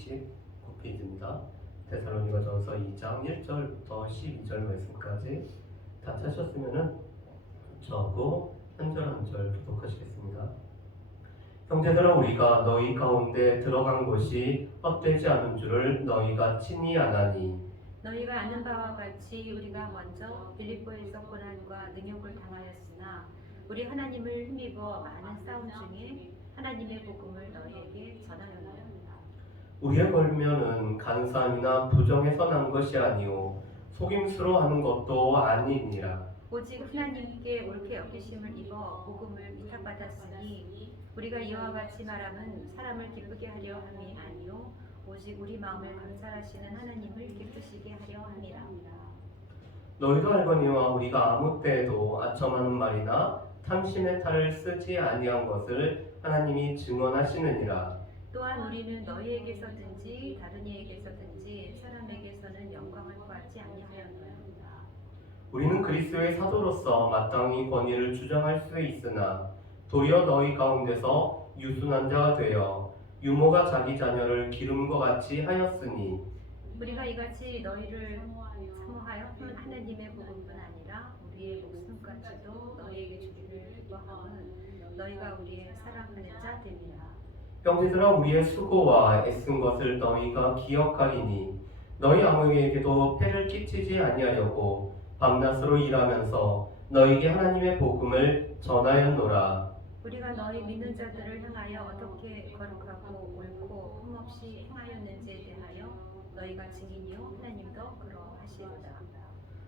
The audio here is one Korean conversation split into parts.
29페이지입니다. 데살로니가전서 2장 1절부터 12절 말씀까지 다 찾으셨으면은 저하고 한 절 한 절 교독하시겠습니다. 형제들아, 우리가 너희 가운데 들어간 것이 헛되지 않은 줄을 너희가 친히 아나니, 너희가 아는 바와 같이 우리가 먼저 빌립보에서 고난과 능욕을 당하였으나 우리 하나님을 힘입어 많은 싸움 중에 하나님의 복음을 너희에게 전하였노라. 우리의 권면은 간사함이나 부정에서 난 것이 아니오 속임수로 하는 것도 아니니라. 오직 하나님께 옳게 여기심을 입어 복음을 위탁받았으니 우리가 이와 같이 말함은 사람을 기쁘게 하려 함이 아니요 오직 우리 마음을 감찰하시는 하나님을 기쁘시게 하려 함이라. 너희도 알거니와 우리가 아무 때에도 아첨하는 말이나 탐심의 탈을 쓰지 아니한 것을 하나님이 증언하시느니라. 또한 우리는 너희에게서든지 다른 이에게서든지 사람에게서는 영광을 구하지 아니하였노라. 우리는 그리스도의 사도로서 마땅히 권위를 주장할 수 있으나 도리어 너희 가운데서 유순한 자가 되어 유모가 자기 자녀를 기름과 같이 하였으니, 우리가 이같이 너희를 사모하여 하나님의 복음뿐 아니라 우리의 목숨까지도 너희에게 주기를 기뻐함은 너희가 우리의 사랑하는 자 됨이라. 형제들아, 우리의 수고와 애쓴 것을 너희가 기억하리니 너희 아무에게도 폐를 끼치지 아니하려고 밤낮으로 일하면서 너희에게 하나님의 복음을 전하였노라. 우리가 너희 믿는 자들을 향하여 어떻게 거룩하고 옳고 흠없이 행하였는지에 대하여 너희가 증인이요 하나님도 그러하시리로다.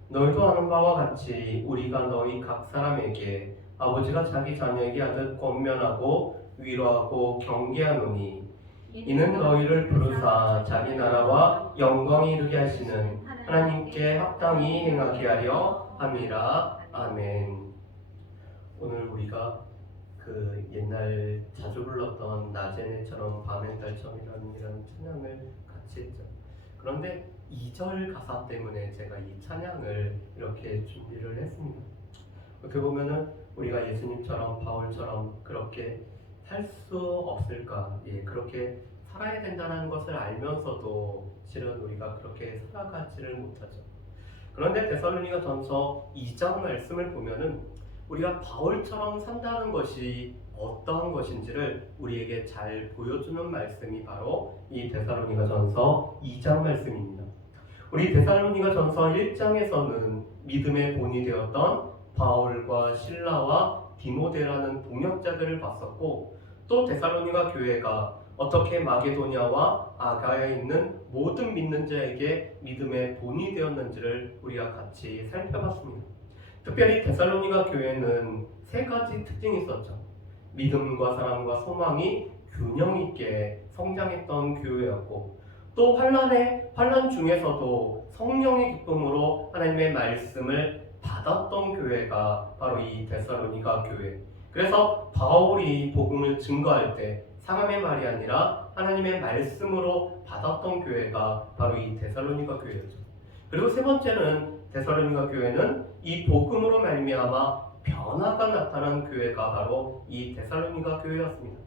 너희도 아는 바와 같이 우리가 너희 각 사람에게 아버지가 자기 자녀에게 하듯 권면하고 위로하고 경계하노니, 이는 너희를 부르사 자기 나라와 영광이 이르게 하시는 하나님께 합당히 행하게 하려 함이라. 아멘. 오늘 우리가 그 옛날 자주 불렀던 낮에내처럼 밤엔 달처럼이라는 찬양을 같이 했죠. 그런데 2절 가사 때문에 제가 이 찬양을 이렇게 준비를 했습니다. 어떻게 보면은 우리가 예수님처럼 바울처럼 그렇게 살 수 없을까? 그렇게 살아야 된다는 것을 알면서도 실은 우리가 그렇게 살아가지를 못하죠. 그런데 데살로니가전서 2장 말씀을 보면은 우리가 바울처럼 산다는 것이 어떠한 것인지를 우리에게 잘 보여주는 말씀이 바로 이 데살로니가전서 2장 말씀입니다. 우리 데살로니가전서 1장에서는 믿음의 본이 되었던 바울과 실라와 디모데라는 동역자들을 봤었고, 또 데살로니가 교회가 어떻게 마게도냐와 아가야에 있는 모든 믿는 자에게 믿음의 본이 되었는지를 우리가 같이 살펴봤습니다. 특별히 데살로니가 교회는 세 가지 특징이 있었죠. 믿음과 사랑과 소망이 균형 있게 성장했던 교회였고, 또 환난 중에서도 성령의 기쁨으로 하나님의 말씀을 받았던 교회가 바로 이 데살로니가 교회. 그래서 바울이 복음을 증거할 때 사람의 말이 아니라 하나님의 말씀으로 받았던 교회가 바로 이 데살로니가 교회였죠. 그리고 세 번째는 데살로니가 교회는 이 복음으로 말미암아 변화가 나타난 교회가 바로 이 데살로니가 교회였습니다.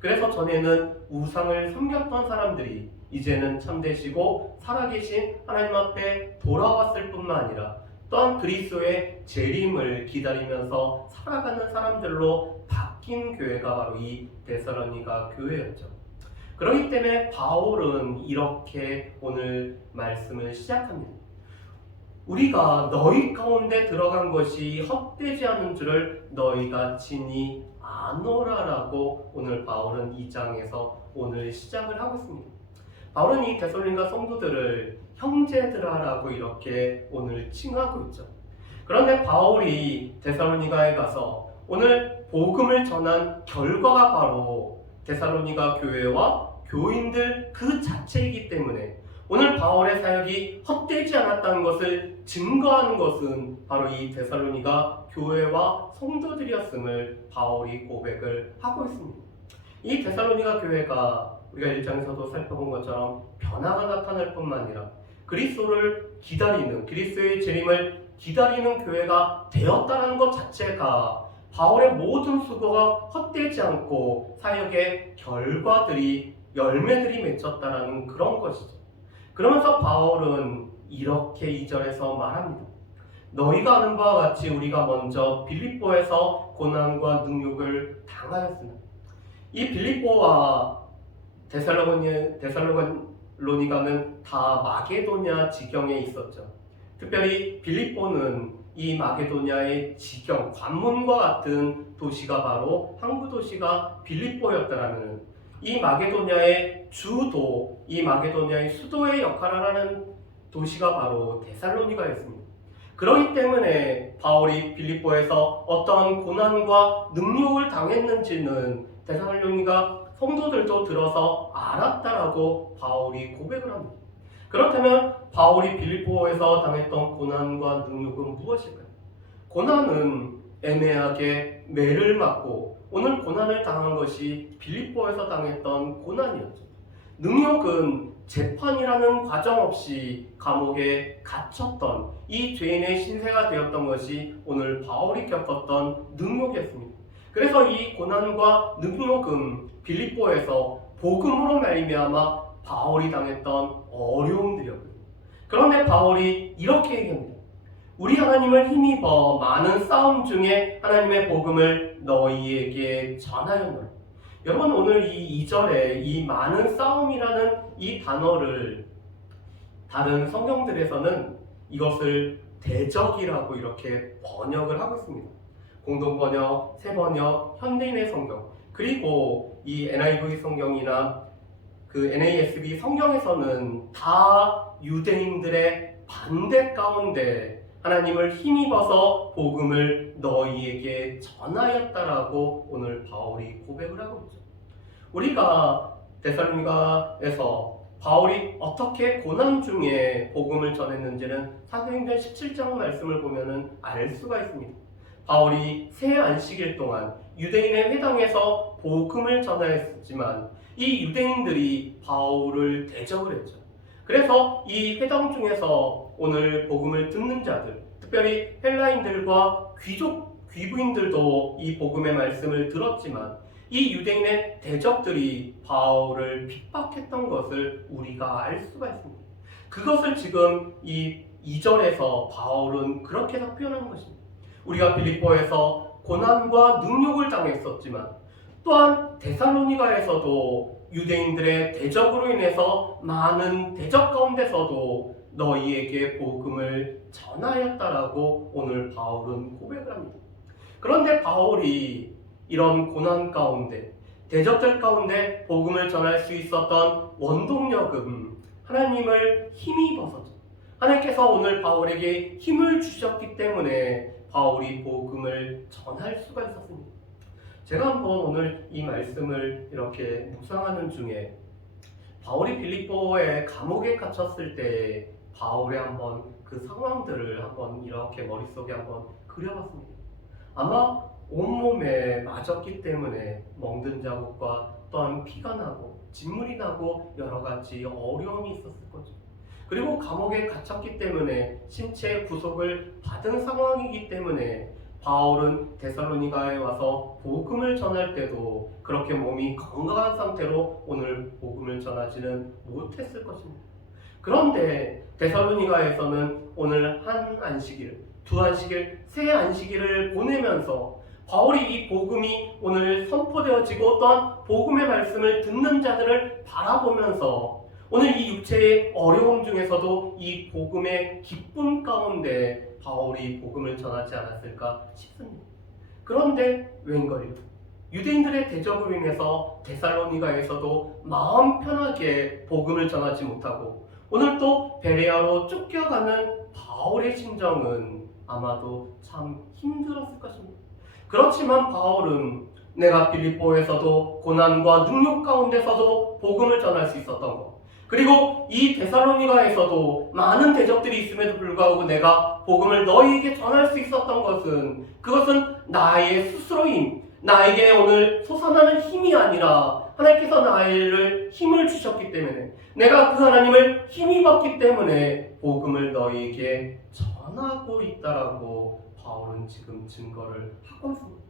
그래서 전에는 우상을 섬겼던 사람들이 이제는 참되시고 살아계신 하나님 앞에 돌아왔을 뿐만 아니라 또한 그리스도의 재림을 기다리면서 살아가는 사람들로 바뀐 교회가 바로 이 데살로니가 교회였죠. 그렇기 때문에 바울은 이렇게 오늘 말씀을 시작합니다. 우리가 너희 가운데 들어간 것이 헛되지 않은 줄을 너희가 친히 아노라라고 오늘 바울은 2장에서 오늘 시작을 하고 있습니다. 바울은 이 데살로니가 성도들을 형제들아라고 이렇게 오늘 칭하고 있죠. 그런데 바울이 데살로니가에 가서 오늘 복음을 전한 결과가 바로 데살로니가 교회와 교인들 그 자체이기 때문에 오늘 바울의 사역이 헛되지 않았다는 것을 증거하는 것은 바로 이 데살로니가 교회와 성도들이었음을 바울이 고백을 하고 있습니다. 이 데살로니가 교회가 우리가 1장에서도 살펴본 것처럼 변화가 나타날 뿐만 아니라 그리스도를 기다리는, 그리스도의 재림을 기다리는 교회가 되었다는 것 자체가 바울의 모든 수고가 헛되지 않고 사역의 결과들이 열매들이 맺혔다라는 그런 것이죠. 그러면서 바울은 이렇게 2절에서 말합니다. 너희가 아는 바와 같이 우리가 먼저 빌립보에서 고난과 능욕을 당하였으나. 이 빌립보와 데살로니가는 다 마게도냐 지경에 있었죠. 특별히 빌립보는 이 마게도냐의 지경, 관문과 같은 도시가 바로 항구 도시가 빌립보였다라는, 이 마게도냐의 주도, 이 마게도냐의 수도의 역할을 하는 도시가 바로 데살로니가였습니다. 그렇기 때문에 바울이 빌립보에서 어떤 고난과 능욕을 당했는지는 데살로니가 성도들도 들어서 알았다라고 바울이 고백을 합니다. 그렇다면 바울이 빌립보에서 당했던 고난과 능욕은 무엇일까요? 고난은 애매하게 매를 맞고, 오늘 고난을 당한 것이 빌립보에서 당했던 고난이었죠. 능욕은 재판이라는 과정 없이 감옥에 갇혔던 이 죄인의 신세가 되었던 것이 오늘 바울이 겪었던 능욕이었습니다. 그래서 이 고난과 능욕은 빌립보에서 복음으로 말미암아 바울이 당했던 어려움들이었거든요. 그런데 바울이 이렇게 얘기합니다. 우리 하나님을 힘입어 많은 싸움 중에 하나님의 복음을 너희에게 전하였노라. 여러분, 오늘 이 2절에 이 많은 싸움이라는 이 단어를 다른 성경들에서는 이것을 대적이라고 이렇게 번역을 하고 있습니다. 공동번역, 새번역, 현대인의 성경, 그리고 이 NIV 성경이나 그 NASB 성경에서는 다 유대인들의 반대 가운데 하나님을 힘입어서 복음을 너희에게 전하였다라고 오늘 바울이 고백을 하고 있죠. 우리가 데살로니가에서 바울이 어떻게 고난 중에 복음을 전했는지는 사도행전 17장 말씀을 보면은 알 수가 있습니다. 바울이 새 안식일 동안 유대인의 회당에서 복음을 전하였지만 이 유대인들이 바울을 대적을 했죠. 그래서 이 회당 중에서 오늘 복음을 듣는 자들, 특별히 헬라인들과 귀부인들도 이 복음의 말씀을 들었지만 이 유대인의 대적들이 바울을 핍박했던 것을 우리가 알 수가 있습니다. 그것을 지금 이 2절에서 바울은 그렇게 다 표현한 것입니다. 우리가 빌립보에서 고난과 능욕을 당했었지만 또한 데살로니가에서도 유대인들의 대적으로 인해서 많은 대적 가운데서도 너희에게 복음을 전하였다라고 오늘 바울은 고백을 합니다. 그런데 바울이 이런 고난 가운데, 대적들 가운데 복음을 전할 수 있었던 원동력은 하나님을 힘입어서죠. 하나님께서 오늘 바울에게 힘을 주셨기 때문에 바울이 복음을 전할 수가 있었습니다. 제가 한번 오늘 이 말씀을 이렇게 묵상하는 중에 바울이 빌립보의 감옥에 갇혔을 때 바울의 한번 그 상황들을 한번 이렇게 머릿속에 한번 그려봤습니다. 아마 온몸에 맞았기 때문에 멍든 자국과 또한 피가 나고 진물이 나고 여러 가지 어려움이 있었을 거죠. 그리고 감옥에 갇혔기 때문에 신체 구속을 받은 상황이기 때문에 바울은 데살로니가에 와서 복음을 전할 때도 그렇게 몸이 건강한 상태로 오늘 복음을 전하지는 못했을 것입니다. 그런데 데살로니가에서는 오늘 한 안식일, 두 안식일, 세 안식일을 보내면서 바울이 이 복음이 오늘 선포되어지고 또한 복음의 말씀을 듣는 자들을 바라보면서 오늘 이 육체의 어려움 중에서도 이 복음의 기쁨 가운데 바울이 복음을 전하지 않았을까 싶습니다. 그런데 웬걸요? 유대인들의 대적으로 인해서 데살로니가에서도 마음 편하게 복음을 전하지 못하고 오늘 또 베레아로 쫓겨가는 바울의 심정은 아마도 참 힘들었을 것입니다. 그렇지만 바울은 내가 빌립보에서도 고난과 능욕 가운데서도 복음을 전할 수 있었던 것, 그리고 이 데살로니가에서도 많은 대적들이 있음에도 불구하고 내가 복음을 너희에게 전할 수 있었던 것은 그것은 나의 스스로임, 나에게 오늘 솟아나는 힘이 아니라 하나님께서 나를 힘을 주셨기 때문에 내가 그 하나님을 힘입었기 때문에 복음을 너희에게 전하고 있다라고 바울은 지금 증거를 하고 있습니다.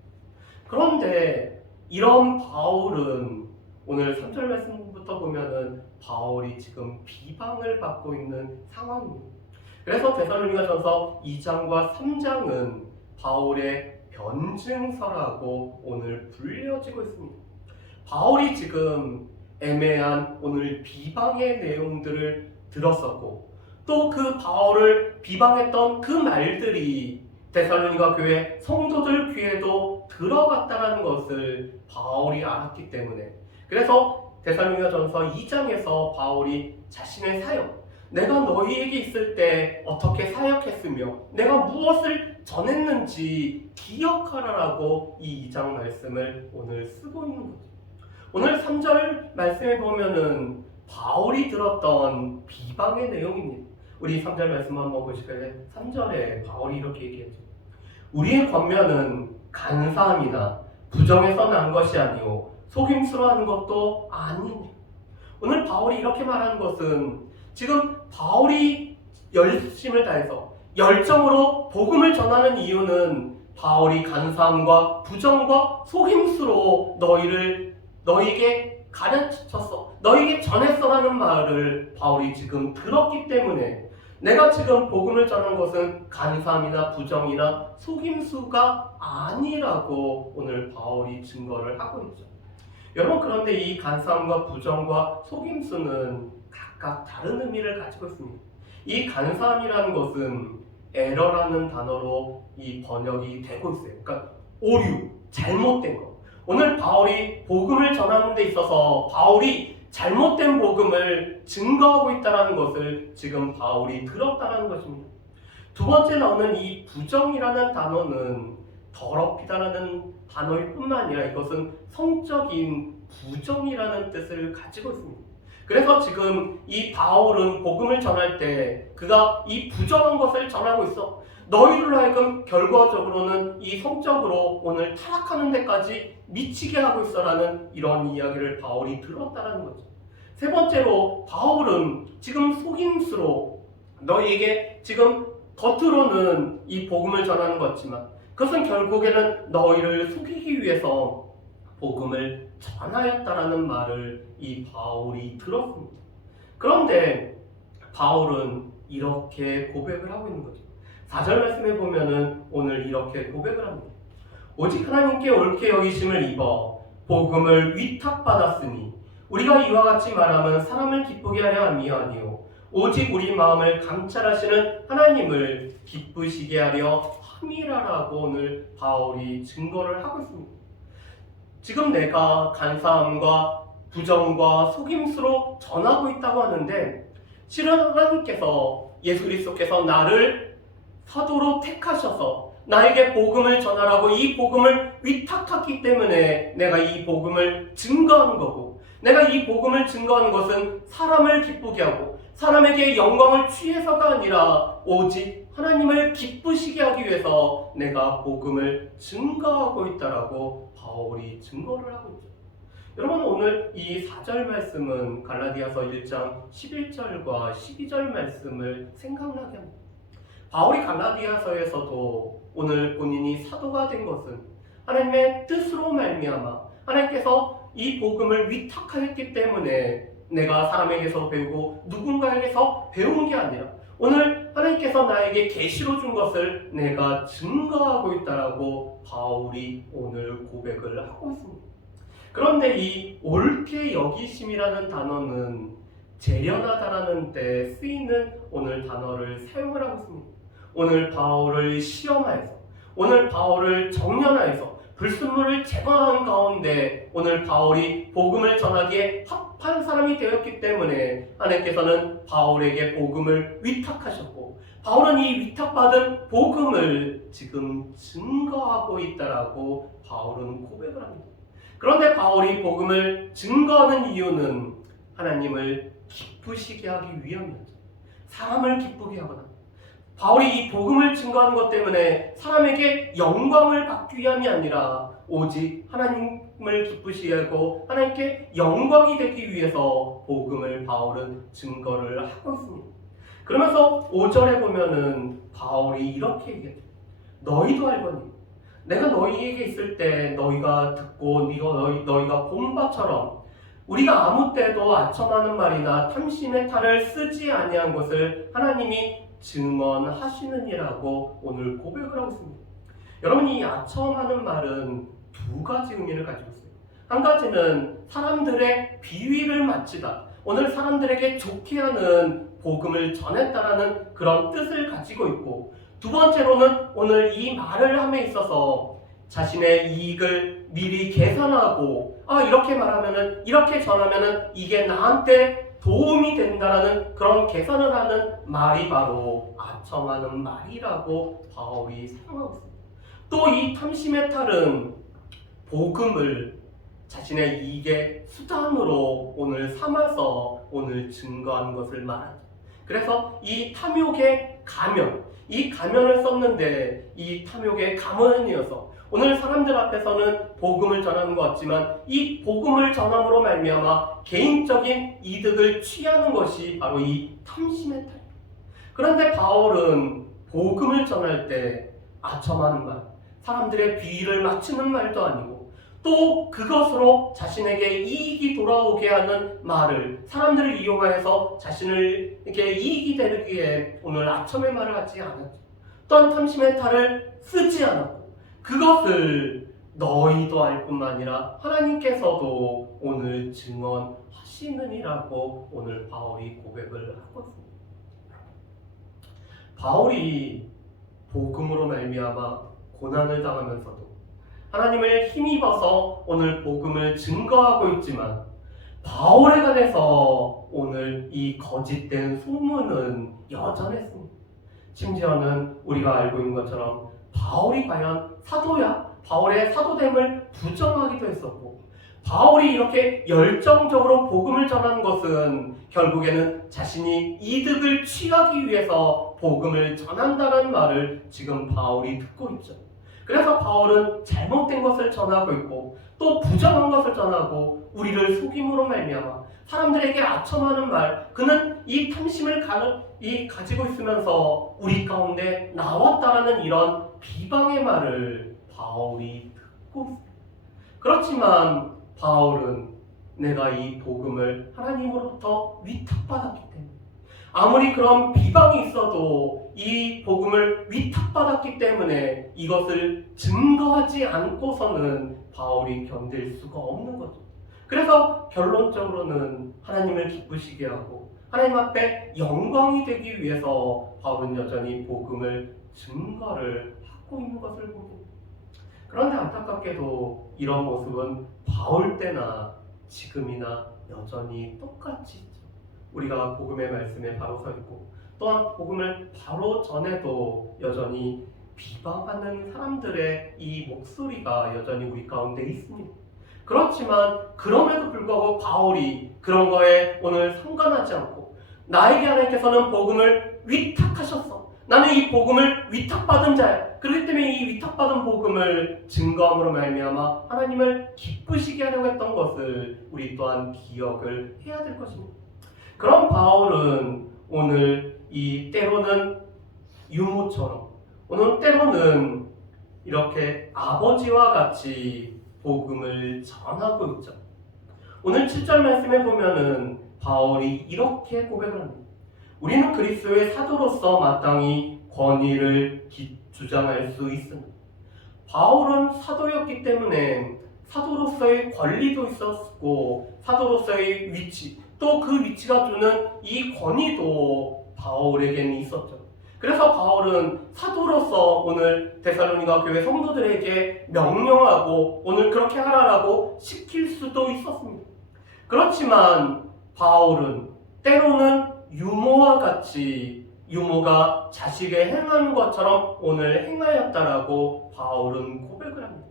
그런데 이런 바울은 오늘 3절 말씀부터 1절부터 보면은 바울이 지금 비방을 받고 있는 상황입니다. 그래서 데살로니가전서 2장과 3장은 바울의 변증서라고 오늘 불려지고 있습니다. 바울이 지금 애매한 오늘 비방의 내용들을 들었었고 또 그 바울을 비방했던 그 말들이 데살로니가 교회 성도들 귀에도 들어갔다는 것을 바울이 알았기 때문에 그래서 데살로니가전서 2장에서 바울이 자신의 사역, 내가 너희에게 있을 때 어떻게 사역했으며 내가 무엇을 전했는지 기억하라라고 이 2장 말씀을 오늘 쓰고 있는 거죠. 오늘 3절 말씀에 보면은 바울이 들었던 비방의 내용입니다. 우리 3절 말씀 한번 보실까요? 3절에 바울이 이렇게 얘기했죠. 우리의 권면은 간사함이나 부정에서 난 것이 아니오 속임수로 하는 것도 아니오. 오늘 바울이 이렇게 말하는 것은 지금 바울이 열심을 다해서 열정으로 복음을 전하는 이유는 바울이 간사함과 부정과 속임수로 너희에게 가르쳤어, 너희에게 전했어라는 말을 바울이 지금 들었기 때문에 내가 지금 복음을 전한 것은 간사함이나 부정이나 속임수가 아니라고 오늘 바울이 증거를 하고 있죠. 여러분, 그런데 이 간사함과 부정과 속임수는 각각 다른 의미를 가지고 있습니다. 이 간사함이라는 것은 에러라는 단어로 이 번역이 되고 있어요. 그러니까 오류, 잘못된 것. 오늘 바울이 복음을 전하는 데 있어서 바울이 잘못된 복음을 증거하고 있다는 것을 지금 바울이 들었다는 것입니다. 두 번째 나오는 이 부정이라는 단어는 더럽히다라는 단어일 뿐만 아니라 이것은 성적인 부정이라는 뜻을 가지고 있습니다. 그래서 지금 이 바울은 복음을 전할 때 그가 이 부정한 것을 전하고 있어. 너희를 하여금 결과적으로는 이 성적으로 오늘 타락하는 데까지 미치게 하고 있어라는 이런 이야기를 바울이 들었다는 거죠. 세 번째로 바울은 지금 속임수로 너희에게 지금 겉으로는 이 복음을 전하는 것 같지만 그것은 결국에는 너희를 속이기 위해서 복음을 전하였다라는 말을 이 바울이 들었습니다. 그런데 바울은 이렇게 고백을 하고 있는 거죠. 4절 말씀에 보면은 오늘 이렇게 고백을 합니다. 오직 하나님께 옳게 여기심을 입어 복음을 위탁받았으니 우리가 이와 같이 말하면 사람을 기쁘게 하려 함이 아니요 오직 우리 마음을 감찰하시는 하나님을 기쁘시게 하려 함이라라고 오늘 바울이 증거를 하고 있습니다. 지금 내가 간사함과 부정과 속임수로 전하고 있다고 하는데 실은 하나님께서 예수 그리스도께서 나를 사도로 택하셔서 나에게 복음을 전하라고 이 복음을 위탁했기 때문에 내가 이 복음을 증거하는 거고 내가 이 복음을 증거하는 것은 사람을 기쁘게 하고 사람에게 영광을 취해서가 아니라 오직 하나님을 기쁘시게 하기 위해서 내가 복음을 증거하고 있다라고 바울이 증거를 하고 있죠. 여러분, 오늘 이 4절 말씀은 갈라디아서 1장 11절과 12절 말씀을 생각나게 합니다. 바울이 갈라디아서에서도 오늘 본인이 사도가 된 것은 하나님의 뜻으로 말미암아 하나님께서 이 복음을 위탁하였기 때문에 내가 사람에게서 배우고 누군가에게서 배운 게 아니라 오늘 하나님께서 나에게 계시로 준 것을 내가 증거하고 있다라고 바울이 오늘 고백을 하고 있습니다. 그런데 이 옳게 여기심이라는 단어는 재련하다라는 데 쓰이는 오늘 단어를 사용을 하고 있습니다. 오늘 바울을 시험하여서 오늘 바울을 정련하여서 불순물을 제거한 가운데 오늘 바울이 복음을 전하기에 합한 사람이 되었기 때문에 하나님께서는 바울에게 복음을 위탁하셨고 바울은 이 위탁받은 복음을 지금 증거하고 있다라고 바울은 고백을 합니다. 그런데 바울이 복음을 증거하는 이유는 하나님을 기쁘시게 하기 위함이었죠. 사람을 기쁘게 하거나 바울이 이 복음을 증거하는 것 때문에 사람에게 영광을 받기 위함이 아니라 오직 하나님을 기쁘시게 하고 하나님께 영광이 되기 위해서 복음을 바울은 증거를 하고 있습니다. 그러면서 5절에 보면은 바울이 이렇게 얘기해요. 너희도 알거니 내가 너희에게 있을 때 너희가 듣고 너희가 본 바처럼 우리가 아무 때도 아첨하는 말이나 탐심의 탈을 쓰지 아니한 것을 하나님이 증언하시느니라고 오늘 고백을 하고 있습니다. 여러분, 이 아첨하는 말은 두 가지 의미를 가지고 있어요. 한 가지는 사람들의 비위를 마치다, 오늘 사람들에게 좋게 하는 복음을 전했다라는 그런 뜻을 가지고 있고, 두 번째로는 오늘 이 말을 함에 있어서 자신의 이익을 미리 계산하고 이렇게 말하면은, 이렇게 전하면은 이게 나한테 도움이 된다라는 그런 계산을 하는 말이 바로 아첨하는 말이라고 바울이 사용하고 있습니다. 또 이 탐심의 탈은 복음을 자신의 이익의 수단으로 오늘 삼아서 오늘 증거한 것을 말하죠. 그래서 이 탐욕의 가면, 이 가면을 썼는데 이 탐욕의 가면이어서 오늘 사람들 앞에서는 복음을 전하는 것 같지만 이 복음을 전함으로 말미암아 개인적인 이득을 취하는 것이 바로 이 탐심의 탈. 그런데 바울은 복음을 전할 때 아첨하는 말, 사람들의 비위를 맞추는 말도 아니고 또 그것으로 자신에게 이익이 돌아오게 하는 말을, 사람들을 이용하여서 자신을 이렇게 이익이 되기 위해 오늘 아첨의 말을 하지 않았죠. 또한 탐심의 탈을 쓰지 않았고 그것을 너희도 알 뿐만 아니라 하나님께서도 오늘 증언하시느니라고 오늘 바울이 고백을 하고 있습니다. 바울이 복음으로 말미암아 고난을 당하면서도 하나님을 힘입어서 오늘 복음을 증거하고 있지만 바울에 관해서 오늘 이 거짓된 소문은 여전했습니다. 심지어는 우리가 알고 있는 것처럼 바울이 과연 사도야? 바울의 사도됨을 부정하기도 했었고, 바울이 이렇게 열정적으로 복음을 전하는 것은 결국에는 자신이 이득을 취하기 위해서 복음을 전한다는 말을 지금 바울이 듣고 있죠. 그래서 바울은 잘못된 것을 전하고 있고 또 부정한 것을 전하고 우리를 속임으로 말미암아 사람들에게 아첨하는 말, 그는 이 탐심을 가지고 있으면서 우리 가운데 나왔다라는 이런 비방의 말을 바울이 듣고 있습니다. 그렇지만 바울은 내가 이 복음을 하나님으로부터 위탁받았기 때문에 아무리 그런 비방이 있어도 이 복음을 위탁받았기 때문에 이것을 증거하지 않고서는 바울이 견딜 수가 없는 거죠. 그래서 결론적으로는 하나님을 기쁘시게 하고 하나님 앞에 영광이 되기 위해서 바울은 여전히 복음을 증거를 하고 있는 것을 보고, 그런데 안타깝게도 이런 모습은 바울 때나 지금이나 여전히 똑같이 있죠. 우리가 복음의 말씀에 바로 서 있고 또한 복음을 바로 전해도 여전히 비방하는 사람들의 이 목소리가 여전히 우리 가운데 있습니다. 그렇지만 그럼에도 불구하고 바울이 그런 거에 오늘 상관하지 않고 나에게 하나님께서는 복음을 위탁하셨어. 나는 이 복음을 위탁받은 자야. 그렇기 때문에 이 위탁받은 복음을 증거함으로 말미암아 하나님을 기쁘시게 하려고 했던 것을 우리 또한 기억을 해야 될 것입니다. 그런 바울은 오늘 이 때로는 유모처럼, 오늘 때로는 이렇게 아버지와 같이 복음을 전하고 있죠. 오늘 7절 말씀에 보면은 바울이 이렇게 고백을 합니다. 우리는 그리스도의 사도로서 마땅히 권위를 주장할 수 있습니다. 바울은 사도였기 때문에 사도로서의 권리도 있었고 사도로서의 위치, 또 그 위치가 주는 이 권위도 바울에게는 있었죠. 그래서 바울은 사도로서 오늘 데살로니가 교회 성도들에게 명령하고 오늘 그렇게 하라라고 시킬 수도 있었습니다. 그렇지만 바울은 때로는 유모와 같이 유모가 자식의 행하는 것처럼 오늘 행하였다라고 바울은 고백을 합니다.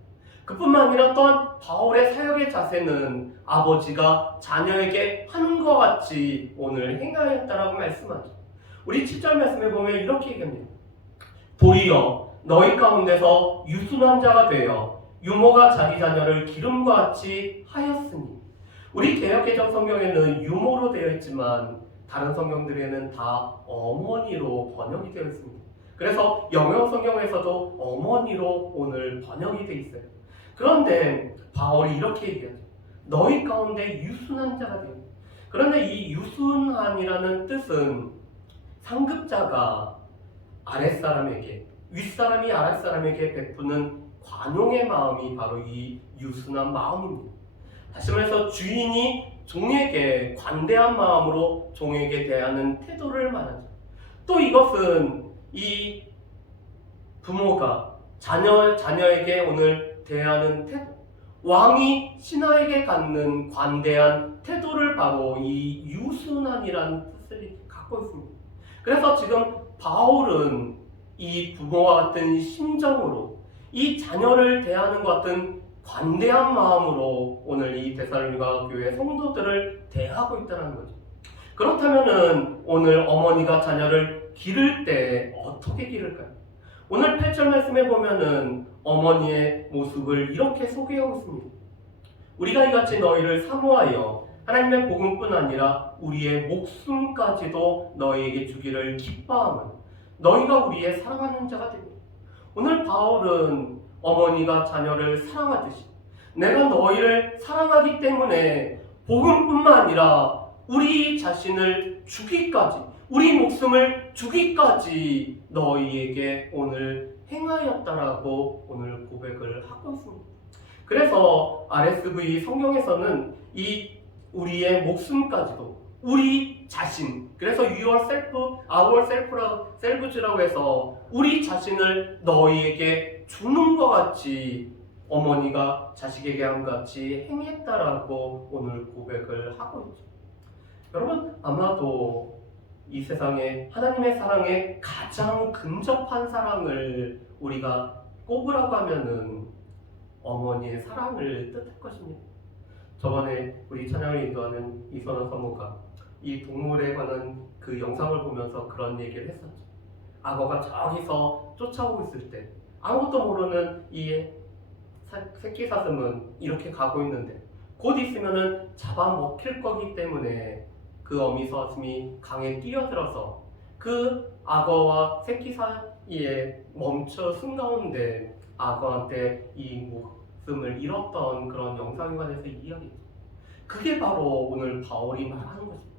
그뿐만 아니라 또한 바울의 사역의 자세는 아버지가 자녀에게 하는 것 같이 오늘 행하였다라고 말씀하죠. 우리 7절 말씀에 보면 이렇게 얘기합니다. 도리어 너희 가운데서 유순한 자가 되어 유모가 자기 자녀를 기름과 같이 하였으니, 우리 개역개정 성경에는 유모로 되어 있지만 다른 성경들에는 다 어머니로 번역이 되어 있습니다. 그래서 영영 성경에서도 어머니로 오늘 번역이 되어 있어요. 그런데 바울이 이렇게 얘기하죠. 너희 가운데 유순한 자가 되어. 그런데 이 유순한이라는 뜻은 상급자가 아랫사람에게, 윗사람이 아랫사람에게 베푸는 관용의 마음이 바로 이 유순한 마음입니다. 다시 말해서 주인이 종에게 관대한 마음으로 종에게 대하는 태도를 말하죠. 또 이것은 이 부모가 자녀에게 오늘 대하는 태도, 왕이 신하에게 갖는 관대한 태도를 바로 이 유순한이라는 뜻을 갖고 있습니다. 그래서 지금 바울은 이 부모와 같은 심정으로 이 자녀를 대하는 것 같은 관대한 마음으로 오늘 이 데살로니가 교회 성도들을 대하고 있다는 거죠. 그렇다면은 오늘 어머니가 자녀를 기를 때 어떻게 기를까요? 오늘 8절 말씀에 보면은 어머니의 모습을 이렇게 소개하고 있습니다. 우리가 이같이 너희를 사모하여 하나님의 복음뿐 아니라 우리의 목숨까지도 너희에게 주기를 기뻐하면 너희가 우리의 사랑하는 자가 됩니다. 오늘 바울은 어머니가 자녀를 사랑하듯이 내가 너희를 사랑하기 때문에 복음뿐만 아니라 우리 자신을 주기까지, 우리 목숨을 주기까지 너희에게 오늘 행하였다라고 오늘 고백을 하고 있습니다. 그래서 RSV 성경에서는 이 우리의 목숨까지도 우리 자신, 그래서 our selfs라고 해서 우리 자신을 너희에게 주는 것 같이 어머니가 자식에게 한 같이 행했다라고 오늘 고백을 하고 있죠. 여러분, 아마도 이 세상에 하나님의 사랑에 가장 근접한 사랑을 우리가 꼽으라고 하면은 어머니의 사랑을 뜻할 것입니다. 저번에 우리 찬양을 인도하는 이선아 사모가 이 동물에 관한 그 영상을 보면서 그런 얘기를 했었죠. 악어가 저기서 쫓아오고 있을 때 아무것도 모르는 이 새끼 사슴은 이렇게 가고 있는데 곧 있으면은 잡아먹힐 거기 때문에 그 어미 사슴이 강에 뛰어들어서 그 악어와 새끼 사이에 멈춰 쓴 가운데 악어한테 이 목숨을 잃었던 그런 영상에 관해서 이야기죠. 그게 바로 오늘 바울이 말하는 것입니다.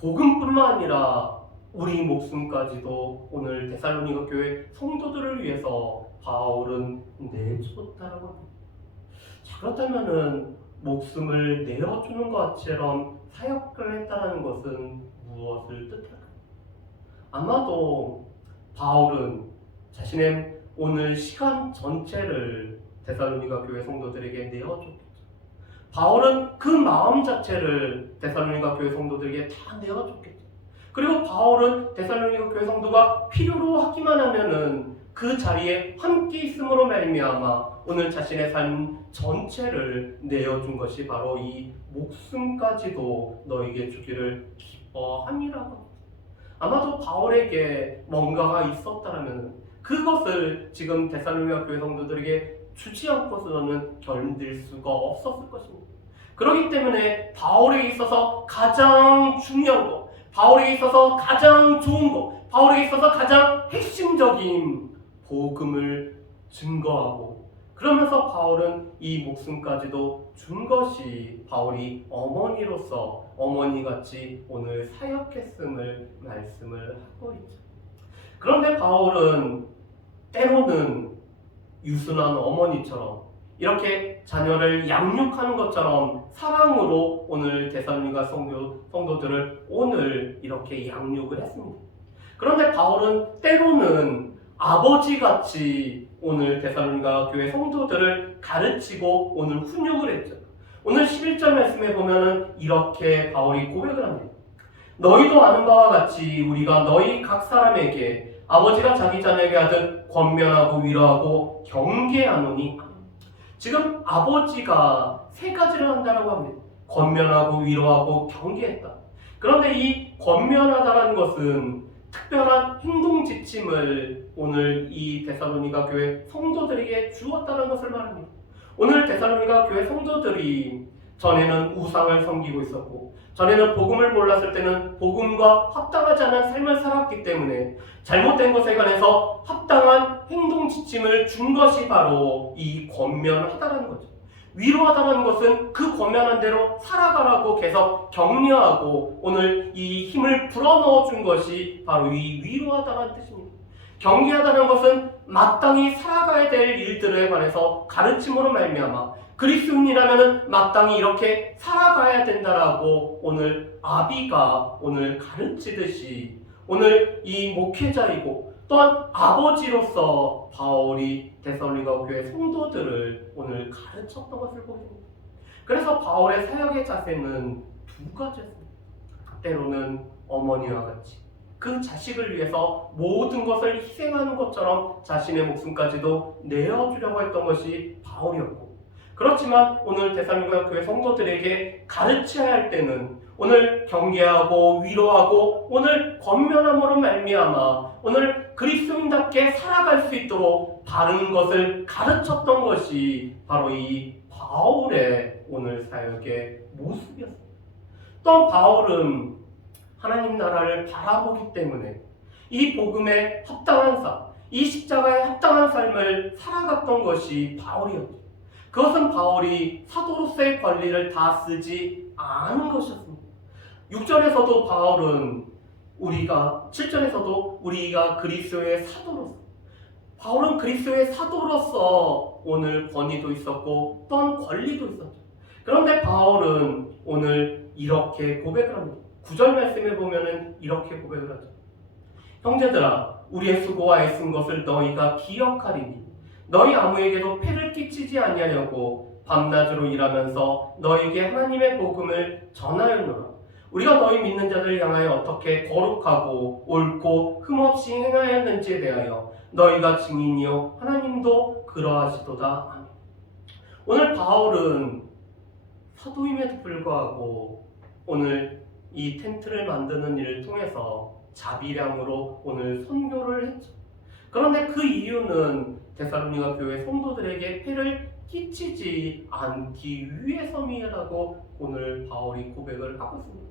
복음뿐만 아니라 우리 목숨까지도 오늘 데살로니가 교회 성도들을 위해서 바울은 내줬다라고 합니다. 자, 그렇다면은 목숨을 내어주는 것처럼 사역을 했다는 것은 무엇을 뜻할까요? 아마도 바울은 자신의 오늘 시간 전체를 데살로니가 교회 성도들에게 내어줬겠죠. 바울은 그 마음 자체를 데살로니가 교회 성도들에게 다 내어줬겠죠. 그리고 바울은 데살로니가 교회 성도가 필요로 하기만 하면은 그 자리에 함께 있음으로 말미암아 오늘 자신의 삶 전체를 내어준 것이 바로 이 목숨까지도 너에게 주기를 기뻐함이라고. 아마도 바울에게 뭔가가 있었다면 그것을 지금 데살로니가 교회 성도들에게 주지 않고서는 견딜 수가 없었을 것입니다. 그렇기 때문에 바울에게 있어서 가장 중요한 것, 바울에게 있어서 가장 좋은 것, 바울에게 있어서 가장 핵심적인 복음을 증거하고 그러면서 바울은 이 목숨까지도 준 것이 바울이 어머니로서 어머니같이 오늘 사역했음을 말씀을 하고 있죠. 그런데 바울은 때로는 유순한 어머니처럼 이렇게 자녀를 양육하는 것처럼 사랑으로 오늘 데살로니가 성도들을 오늘 이렇게 양육을 했습니다. 그런데 바울은 때로는 아버지같이 오늘 데살로니가 교회 성도들을 가르치고 오늘 훈육을 했죠. 오늘 11절 말씀에 보면은 이렇게 바울이 고백을 합니다. 너희도 아는 바와 같이 우리가 너희 각 사람에게 아버지가 자기 자녀에게 하듯 권면하고 위로하고 경계하노니. 지금 아버지가 세 가지를 한다고 합니다. 권면하고 위로하고 경계했다. 그런데 이 권면하다라는 것은 특별한 행동 지침을 오늘 이 데살로니가 교회 성도들에게 주었다는 것을 말합니다. 오늘 데살로니가 교회 성도들이 전에는 우상을 섬기고 있었고 전에는 복음을 몰랐을 때는 복음과 합당하지 않은 삶을 살았기 때문에 잘못된 것에 관해서 합당한 행동 지침을 준 것이 바로 이 권면하다라는 거죠. 위로하다는 것은 그 권면한 대로 살아가라고 계속 격려하고 오늘 이 힘을 불어넣어 준 것이 바로 이 위로하다는 뜻입니다. 경계하다는 것은 마땅히 살아가야 될 일들에 관해서 가르침으로 말미암아 그리스도인이라면 마땅히 이렇게 살아가야 된다라고 오늘 아비가 오늘 가르치듯이 오늘 이 목회자이고 또한 아버지로서 바울이 데살로니가 교회 성도들을 오늘 가르쳤던 것을 보게 됩니다. 그래서 바울의 사역의 자세는 두 가지였습니다. 때로는 어머니와 같이 그 자식을 위해서 모든 것을 희생하는 것처럼 자신의 목숨까지도 내어주려고 했던 것이 바울이었고, 그렇지만 오늘 데살로니가 교회 성도들에게 가르쳐야 할 때는 오늘 경계하고 위로하고 오늘 권면함으로 말미암아 오늘 그리스도인답게 살아갈 수 있도록 바른 것을 가르쳤던 것이 바로 이 바울의 오늘 사역의 모습이었습니다. 또 바울은 하나님 나라를 바라보기 때문에 이 복음에 합당한 삶, 이 십자가에 합당한 삶을 살아갔던 것이 바울이었죠. 그것은 바울이 사도로서의 권리를 다 쓰지 않은 것이었습니다. 6절에서도 바울은 7절에서도 우리가 그리스도의 사도로서, 바울은 그리스도의 사도로서 오늘 권위도 있었고 또한 권리도 있었죠. 그런데 바울은 오늘 이렇게 고백을 합니다. 9절 말씀에 보면은 이렇게 고백을 하죠. 형제들아, 우리의 수고와 애쓴 것을 너희가 기억하리니 너희 아무에게도 폐를 끼치지 아니하려고 밤낮으로 일하면서 너희에게 하나님의 복음을 전하였노라. 우리가 너희 믿는 자들 향하여 어떻게 거룩하고 옳고 흠없이 행하였는지에 대하여 너희가 증인이요 하나님도 그러하시도다. 아멘. 오늘 바울은 사도임에도 불구하고 오늘 이 텐트를 만드는 일을 통해서 자비량으로 오늘 선교를 했죠. 그런데 그 이유는 데살로니가 교회 성도들에게 폐를 끼치지 않기 위해서이라고 오늘 바울이 고백을 하고 있습니다.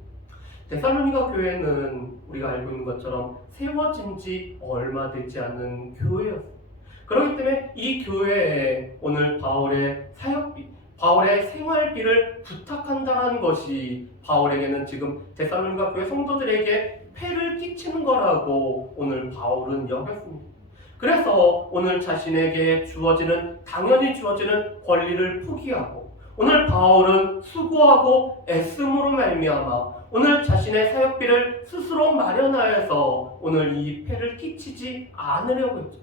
데살로니가 교회는 우리가 알고 있는 것처럼 세워진 지 얼마 되지 않은 교회였습니다. 그렇기 때문에 이 교회에 오늘 바울의 사역비, 바울의 생활비를 부탁한다는 것이 바울에게는 지금 데살로니가 교회 성도들에게 폐를 끼치는 거라고 오늘 바울은 여겼습니다. 그래서 오늘 자신에게 당연히 주어지는 권리를 포기하고 오늘 바울은 수고하고 애씀으로 말미암아 오늘 자신의 사역비를 스스로 마련하여서 오늘 이 폐를 끼치지 않으려고 했죠.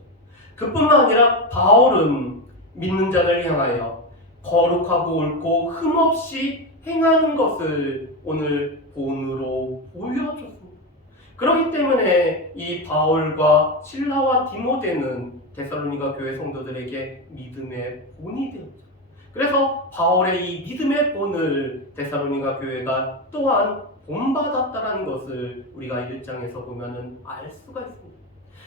그뿐만 아니라 바울은 믿는 자를 향하여 거룩하고 옳고 흠없이 행하는 것을 오늘 본으로 보여줬습니다. 그렇기 때문에 이 바울과 실라와 디모데는 데살로니가 교회 성도들에게 믿음의 본이 되었죠. 그래서 바울의 이 믿음의 본을 데살로니가 교회가 또한 본받았다는 것을 우리가 1장에서 보면은 알 수가 있습니다.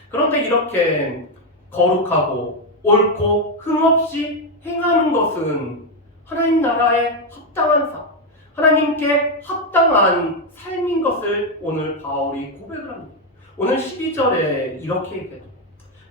그런데 이렇게 거룩하고 옳고 흠없이 행하는 것은 하나님 나라에 합당한 삶, 하나님께 합당한 삶인 것을 오늘 바울이 고백을 합니다. 오늘 12절에 이렇게 얘기해요.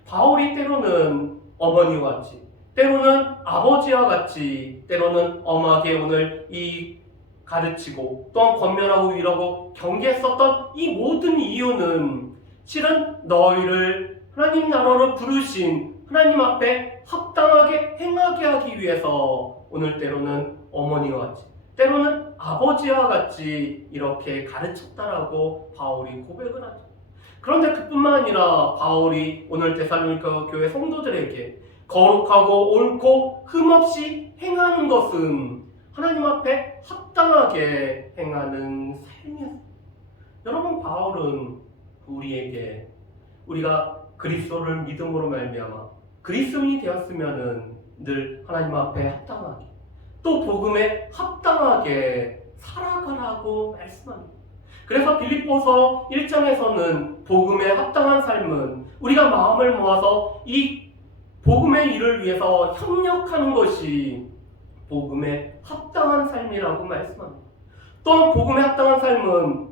바울이 때로는 어머니와 같이, 때로는 아버지와 같이, 때로는 엄하게 오늘 이 가르치고 또한 권면하고 위로하고 경계했었던 이 모든 이유는 실은 너희를 하나님 나라로 부르신 하나님 앞에 합당하게 행하게 하기 위해서 오늘 때로는 어머니와 같이, 때로는 아버지와 같이 이렇게 가르쳤다라고 바울이 고백을 하죠. 그런데 그뿐만 아니라 바울이 오늘 데살로니가 교회 성도들에게 거룩하고 옳고 흠없이 행하는 것은 하나님 앞에 합당하게 행하는 삶이었습니다. 여러분, 바울은 우리에게 우리가 그리스도를 믿음으로 말미암아 그리스도인이 되었으면은 늘 하나님 앞에 합당하게 또 복음에 합당하게 살아가라고 말씀합니다. 그래서 빌립보서 1장에서는 복음에 합당한 삶은 우리가 마음을 모아서 이 복음의 일을 위해서 협력하는 것이 복음에 합당한 삶이라고 말씀합니다. 또한 복음에 합당한 삶은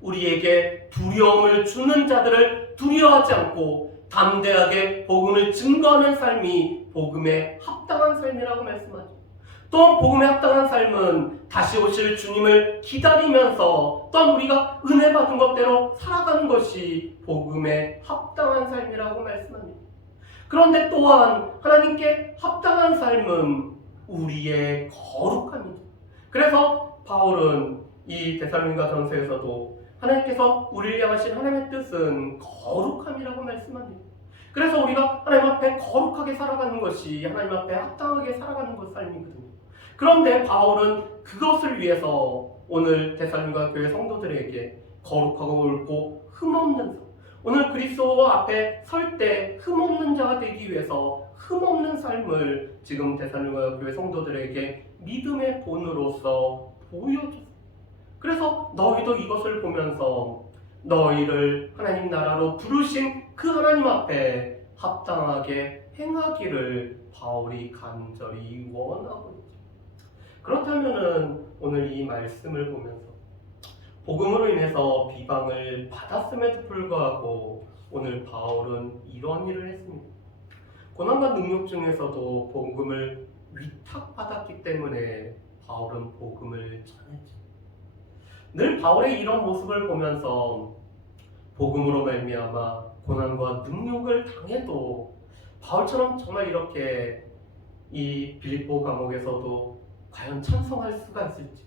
우리에게 두려움을 주는 자들을 두려워하지 않고 담대하게 복음을 증거하는 삶이 복음에 합당한 삶이라고 말씀하죠. 또 복음에 합당한 삶은 다시 오실 주님을 기다리면서 또한 우리가 은혜 받은 것대로 살아가는 것이 복음에 합당한 삶이라고 말씀합니다. 그런데 또한 하나님께 합당한 삶은 우리의 거룩함이죠. 그래서 바울은 이 데살로니가 전서에서도 하나님께서 우리를 향하신 하나님의 뜻은 거룩함이라고 말씀합니다. 그래서 우리가 하나님 앞에 거룩하게 살아가는 것이 하나님 앞에 합당하게 살아가는 것 삶이거든요. 그런데 바울은 그것을 위해서 오늘 데살로니가 교회 성도들에게 거룩하고 옳고 흠없는 삶, 오늘 그리스도 앞에 설 때 흠없는 자가 되기 위해서 흠없는 삶을 지금 데살로니가 교회 성도들에게 믿음의 본으로서 보여줬어요. 그래서 너희도 이것을 보면서 너희를 하나님 나라로 부르신 그 하나님 앞에 합당하게 행하기를 바울이 간절히 원하고 있죠. 그렇다면은 오늘 이 말씀을 보면서 복음으로 인해서 비방을 받았음에도 불구하고 오늘 바울은 이런 일을 했습니다. 고난과 능력 중에서도 복음을 위탁받았기 때문에 바울은 복음을 전했죠. 늘 바울의 이런 모습을 보면서 복음으로 말미암아 고난과 능력을 당해도 바울처럼 정말 이렇게 이 빌립보 감옥에서도 과연 찬송할 수가 있을지,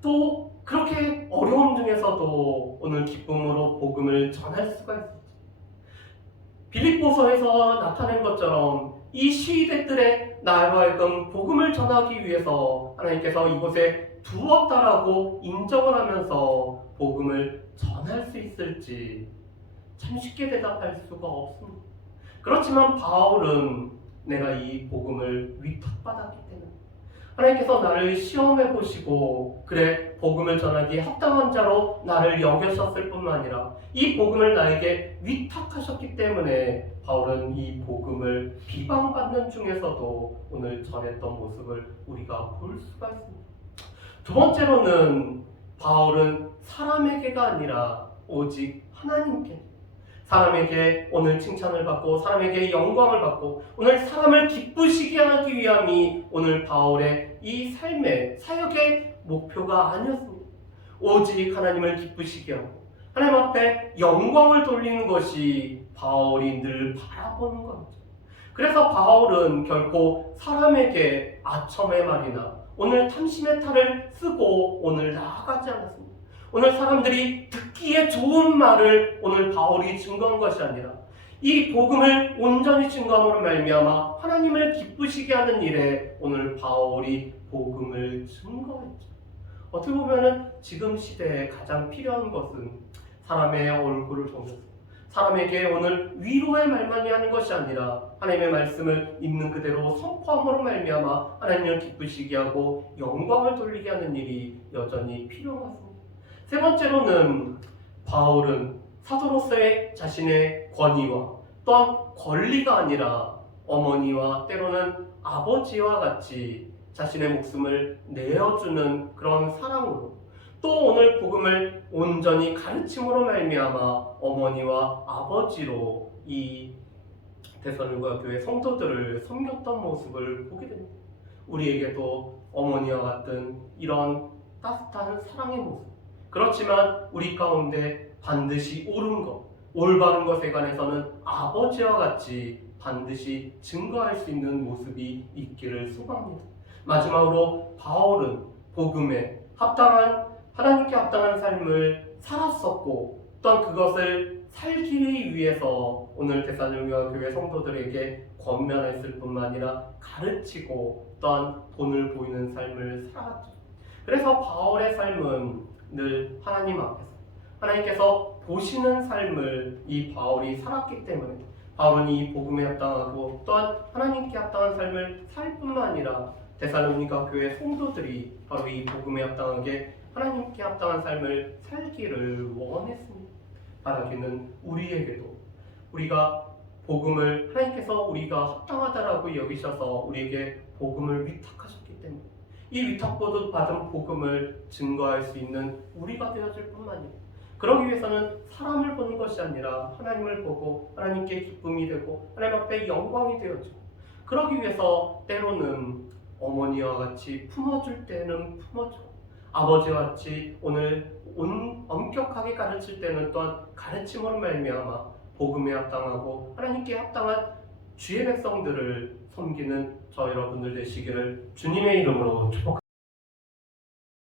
또 그렇게 어려움 중에서도 오늘 기쁨으로 복음을 전할 수가 있을지, 빌립보서에서 나타낸 것처럼 이 시위대들의 나로 하여금 복음을 전하기 위해서 하나님께서 이곳에 두었다라고 인정을 하면서 복음을 전할 수 있을지 참 쉽게 대답할 수가 없습니다. 그렇지만 바울은 내가 이 복음을 위탁받았기 때문에 하나님께서 나를 시험해 보시고 그래 복음을 전하기에 합당한 자로 나를 여기셨을 뿐만 아니라 이 복음을 나에게 위탁하셨기 때문에 바울은 이 복음을 비방받는 중에서도 오늘 전했던 모습을 우리가 볼 수가 있습니다. 두 번째로는 바울은 사람에게가 아니라 오직 하나님께, 사람에게 오늘 칭찬을 받고 사람에게 영광을 받고 오늘 사람을 기쁘시게 하기 위함이 오늘 바울의 이 삶의 사역의 목표가 아니었습니다. 오직 하나님을 기쁘시게 하고 하나님 앞에 영광을 돌리는 것이 바울이 늘 바라보는 겁니다. 그래서 바울은 결코 사람에게 아첨의 말이나 오늘 탐심의 탈을 쓰고 오늘 나아가지 않았습니다. 오늘 사람들이 듣기에 좋은 말을 오늘 바울이 증거한 것이 아니라 이 복음을 온전히 증거함으로 말미암아 하나님을 기쁘시게 하는 일에 오늘 바울이 복음을 증거했죠. 어떻게 보면은 지금 시대에 가장 필요한 것은 사람의 얼굴을 보면서 사람에게 오늘 위로의 말만이 하는 것이 아니라 하나님의 말씀을 있는 그대로 선포함으로 말미암아 하나님을 기쁘시게 하고 영광을 돌리게 하는 일이 여전히 필요한 것 같습니다. 세 번째로는 바울은 사도로서의 자신의 권위와 또한 권리가 아니라 어머니와 때로는 아버지와 같이 자신의 목숨을 내어주는 그런 사랑으로 또 오늘 복음을 온전히 가르침으로 말미암아 어머니와 아버지로 이 데살로니가 교회 성도들을 섬겼던 모습을 보게 됩니다. 우리에게도 어머니와 같은 이런 따뜻한 사랑의 모습, 그렇지만 우리 가운데 반드시 옳은 것, 올바른 것에 관해서는 아버지와 같이 반드시 증거할 수 있는 모습이 있기를 소망합니다. 마지막으로 바울은 복음에 합당한 하나님께 합당한 삶을 살았었고 또한 그것을 살기 위해서 오늘 데살로니가 교회 성도들에게 권면했을 뿐만 아니라 가르치고 또한 본을 보이는 삶을 살았죠. 그래서 바울의 삶은 늘 하나님 앞에서 하나님께서 보시는 삶을 이 바울이 살았기 때문에 바울은 이 복음에 합당하고 또한 하나님께 합당한 삶을 살 뿐만 아니라 데살로니가 교회 성도들이 바로 이 복음에 합당하게 하나님께 합당한 삶을 살기를 원했습니다. 바라기는 우리에게도 우리가 복음을 하나님께서 우리가 합당하다라고 여기셔서 우리에게 복음을 위탁하셨기 때문에 이 위탁보도 받은 복음을 증거할 수 있는 우리가 되어질 뿐만 아니라 그러기 위해서는 사람을 보는 것이 아니라 하나님을 보고 하나님께 기쁨이 되고 하나님 앞에 영광이 되어지고 그러기 위해서 때로는 어머니와 같이 품어줄 때는 품어줘. 아버지와 같이 오늘 엄격하게 가르칠 때는 또한 가르침으로 말미암아 복음에 합당하고 하나님께 합당한 주의 백성들을 섬기는 저 여러분들 되시기를 주님의 이름으로 축복합니다.